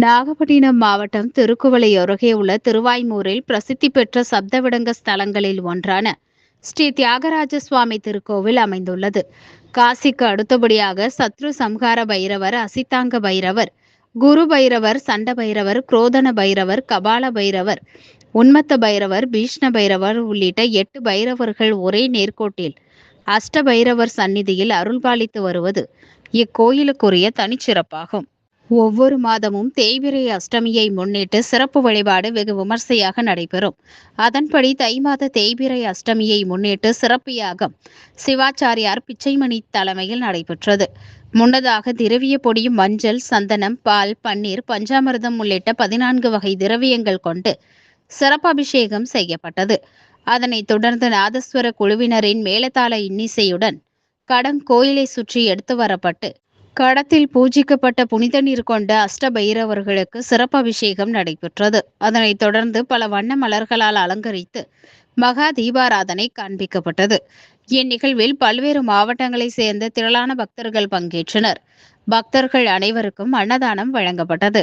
நாகப்பட்டினம் மாவட்டம் திருக்குவளை அருகே உள்ள திருவாய்மூரில் பிரசித்தி பெற்ற சப்தவிடங்க ஸ்தலங்களில் ஒன்றான ஸ்ரீ தியாகராஜ சுவாமி திருக்கோவில் அமைந்துள்ளது. காசிக்கு அடுத்தபடியாக சத்ரு சம்ஹார பைரவர், அசித்தாங்க பைரவர், குரு பைரவர், சண்ட பைரவர், குரோதன பைரவர், கபால பைரவர், உன்மத்த பைரவர், பீஷ்ண பைரவர் உள்ளிட்ட 8 பைரவர்கள் ஒரே நேர்கோட்டில் அஷ்ட பைரவர் சந்நிதியில் அருள்பாலித்து வருவது இக்கோயிலுக்குரிய தனிச்சிறப்பாகும். ஒவ்வொரு மாதமும் தேய்பிறை அஷ்டமியை முன்னிட்டு சிறப்பு வழிபாடு வெகு விமர்சையாக நடைபெறும். அதன்படி தை மாத தேய்பிறை அஷ்டமியை முன்னிட்டு சிறப்பு யாகம் சிவாச்சாரியார் பிச்சைமணி தலைமையில் நடைபெற்றது. முன்னதாக திரவிய பொடி, மஞ்சள், சந்தனம், பால், பன்னீர், பஞ்சாமிர்தம் உள்ளிட்ட 14 வகை திரவியங்கள் கொண்டு சிறப்பு அபிஷேகம் செய்யப்பட்டது. அதனைத் தொடர்ந்து நாதஸ்வர குழுவினரின் மேளதாள இன்னிசையுடன் கடம் கோயிலை சுற்றி எடுத்து வரப்பட்டு கடத்தில் பூஜிக்கப்பட்ட புனித நீர் கொண்ட அஷ்ட பைரவர்களுக்கு சிறப்பு அபிஷேகம் நடைபெற்றது. அதனைத் தொடர்ந்து பல வண்ண மலர்களால் அலங்கரித்து மகா தீபாராதனை காண்பிக்கப்பட்டது. இந்நிகழ்வில் பல்வேறு மாவட்டங்களைச் சேர்ந்த திரளான பக்தர்கள் பங்கேற்றனர். பக்தர்கள் அனைவருக்கும் அன்னதானம் வழங்கப்பட்டது.